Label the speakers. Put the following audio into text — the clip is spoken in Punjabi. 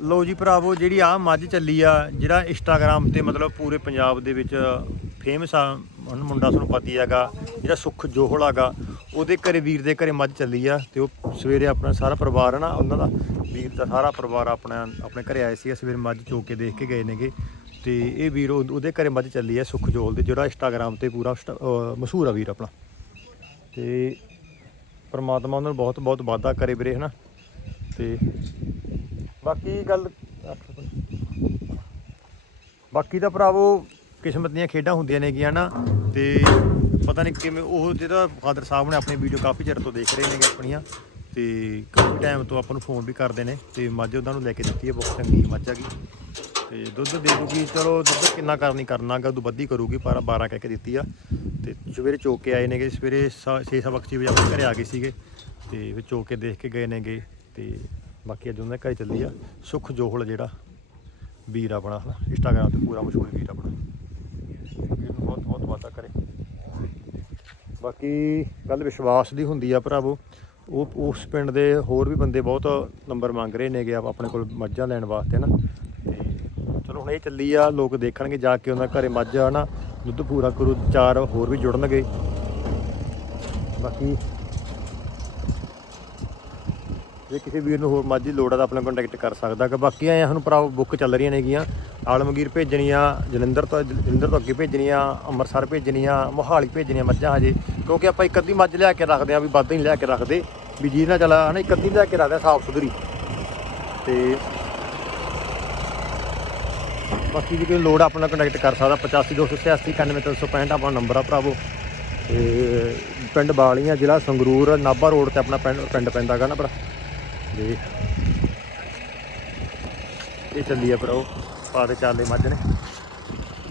Speaker 1: ਲੋ ਜੀ ਭਰਾਵੋ, ਜਿਹੜੀ ਆ ਮੱਝ ਚੱਲੀ ਆ, ਜਿਹੜਾ ਇੰਸਟਾਗ੍ਰam ਤੇ ਮਤਲਬ ਪੂਰੇ ਪੰਜਾਬ ਦੇ ਵਿੱਚ ਫੇਮਸ ਆ, ਹੁਣ ਮੁੰਡਾ ਤੁਹਾਨੂੰ ਪਤਾ ਹੀ ਹੈਗਾ, ਜਿਹੜਾ ਸੁਖ ਜੋਹਲ ਹੈਗਾ, ਉਹਦੇ ਘਰੇ ਵੀਰ ਦੇ ਘਰੇ ਮੱਝ ਚੱਲੀ ਆ ਤੇ ਉਹ ਸਵੇਰੇ ਆਪਣਾ ਸਾਰਾ ਪਰਿਵਾਰ ਹੈ ਨਾ, ਉਹਨਾਂ ਦਾ ਵੀਰ ਦਾ ਸਾਰਾ ਪਰਿਵਾਰ ਆਪਣਾ, ਆਪਣੇ ਘਰੇ ਆਏ ਸੀ ਸਵੇਰੇ ਮੱਝ ਚੋ ਕੇ ਦੇਖ ਕੇ ਗਏ ਨੇਗੇ ਤੇ ਇਹ ਵੀਰ ਉਹਦੇ ਘਰੇ ਮੱਝ ਚੱਲੀ ਆ, ਸੁਖ ਜੋਹਲ ਦੇ, ਜਿਹੜਾ ਇੰਸਟਾਗ੍ਰam ਤੇ ਪੂਰਾ ਇੰਸਟਾ- ਮਸ਼ਹੂਰ ਆ ਵੀਰ ਆਪਣਾ। ਤੇ ਪਰਮਾਤਮਾ ਉਹਨਾਂ ਨੂੰ ਬਹੁਤ ਬਹੁਤ ਵਾਧਾ ਕਰੇ ਵੀਰੇ, ਹਨਾ? ਤੇ ਬਾਕੀ ਗੱਲ ਬਾਕੀ ਤਾਂ ਭਰਾਵੋ ਕਿਸਮਤ ਦੀਆਂ ਖੇਡਾਂ ਹੁੰਦੀਆਂ ਨੇਗੀਆਂ ਨਾ, ਤੇ ਪਤਾ ਨਹੀਂ ਕਿਵੇਂ ਉਹ ਜਿਹੜਾ ਫਾਦਰ ਸਾਹਿਬ ਨੇ ਆਪਣੀ ਵੀਡੀਓ ਕਾਫੀ ਚਿਰ ਤੋਂ ਦੇਖ ਰਹੇ ਨੇਗੇ ਆਪਣੀਆਂ, ਤੇ ਕਾਫੀ ਟਾਈਮ ਤੋਂ ਆਪਾਂ ਨੂੰ ਫੋਨ ਵੀ ਕਰਦੇ ਨੇ, ਤੇ ਮੱਝ ਉਹਨਾਂ ਨੂੰ ਲੈ ਕੇ ਦਿੱਤੀ ਹੈ, ਬਹੁਤ ਚੰਗੀ ਮੱਝ ਹੈਗੀ ਤੇ ਦੁੱਧ ਦੇ ਦੂਗੀ ਚਲੋ ਦੁੱਧ ਕਿੰਨਾ ਕਰਨੀ ਕਰਨਾਗਾ ਉਦੋਂ ਵੱਧ ਹੀ ਕਰੂਗੀ, ਪਰ 12 ਕਹਿ ਕੇ ਦਿੱਤੀ ਆ। ਤੇ ਸਵੇਰੇ ਚੋਕ ਕੇ ਆਏ ਨੇਗੇ, ਸਵੇਰੇ 6 ਸਵਾ ਛੇ ਵਜੇ ਆਪਣੇ ਘਰੇ ਆ ਗਏ ਸੀਗੇ, ਤੇ ਫਿਰ ਚੋਕ ਕੇ ਦੇਖ ਕੇ ਗਏ ਨੇਗੇ, ਤੇ ਬਾਕੀ ਅੱਜ ਉਹਨਾਂ ਦੇ ਘਰੇ ਚੱਲੀ ਆ। ਸੁਖ ਜੋਹਲ ਜਿਹੜਾ ਵੀਰ ਆਪਣਾ, ਹਨਾ, ਇੰਸਟਾਗ੍ਰਾਮ ਤੇ ਪੂਰਾ ਮਸ਼ਹੂਰ ਵੀਰ ਆਪਣਾ। ਵੀਰ ਨੂੰ ਬਹੁਤ ਬਹੁਤ ਵਾਦਾ ਕਰੇ। ਬਾਕੀ ਗੱਲ ਵਿਸ਼ਵਾਸ ਦੀ ਹੁੰਦੀ ਆ ਭਰਾਵੋ। ਉਹ, ਉਸ ਪਿੰਡ ਦੇ ਹੋਰ ਵੀ ਬੰਦੇ ਬਹੁਤ ਨੰਬਰ ਮੰਗ ਰਹੇ ਨੇਗੇ ਆਪਣੇ ਕੋਲ ਮੱਝਾਂ ਲੈਣ ਵਾਸਤੇ ਨਾ ਤੇ ਚਲੋ ਹੁਣ ਇਹ ਚੱਲੀ ਆ, ਲੋਕ ਦੇਖਣਗੇ ਜਾ ਕੇ ਉਹਨਾਂ ਘਰੇ ਮੱਝ ਆ ਨਾ ਦੁੱਧ ਪੂਰਾ ਕਰੂ, ਚਾਰ ਹੋਰ ਵੀ ਜੁੜਨਗੇ। ਬਾਕੀ ਜੇ ਕਿਸੇ ਵੀਰ ਨੂੰ ਹੋਰ ਮੱਝ ਲੋੜ ਆ ਤਾਂ ਆਪਣਾ ਕੰਟੈਕਟ ਕਰ ਸਕਦਾ ਕਿ ਬਾਕੀ ਐ ਸਾਨੂੰ ਭਰਾ ਬੁੱਕ ਚੱਲ ਰਹੀਆਂ ਨੇਗੀਆਂ। ਆਲਮਗੀਰ ਭੇਜਣੀਆਂ, ਜਲੰਧਰ ਤੋਂ ਜਲੰਧਰ ਤੋਂ ਅੱਗੇ ਭੇਜਣੀਆਂ, ਅੰਮ੍ਰਿਤਸਰ ਭੇਜਣੀਆਂ, ਮੋਹਾਲੀ ਭੇਜਣੀਆਂ ਮੱਝਾਂ ਹਜੇ। ਕਿਉਂਕਿ ਆਪਾਂ ਇੱਕ ਅੱਧੀ ਮੱਝ ਲਿਆ ਕੇ ਰੱਖਦੇ ਆ, ਵੀ ਵੱਧ ਨਹੀਂ ਲਿਆ ਕੇ ਰੱਖਦੇ। ਵੀ ਜੀ ਨਾਲ ਚਲਾ, ਹਨਾ, ਇੱਕ ਅੱਧੀ ਲਿਆ ਕੇ ਰੱਖਦੇ ਆ, ਸਾਫ਼ ਸੁਥਰੀ। ਤੇ ਬਾਕੀ ਜੇ ਕੋਈ ਲੋੜ ਆਪਣਾ ਕੰਟੈਕਟ ਕਰ ਸਕਦਾ। 8528891365 ਆਪਣਾ ਨੰਬਰ ਆ ਭਰਾਵੋ। ਤੇ ਪਿੰਡ ਬਾਲੀਆਂ ਜ਼ਿਲ੍ਹਾ ਸੰਗਰੂਰ, ਨਾਭਾ ਰੋਡ ਤੇ ਆਪਣਾ ਪਿੰਡ ਪਿੰਡ ਪੈਂਦਾਗਾ ਨਾ ਭਰਾ। ਤੇ ਇਹ ਚੱਲੀ ਆ ਭਰਾਓ ਪਾ ਦੇ ਚਾਲੇ ਮੱਝ ਨੇ।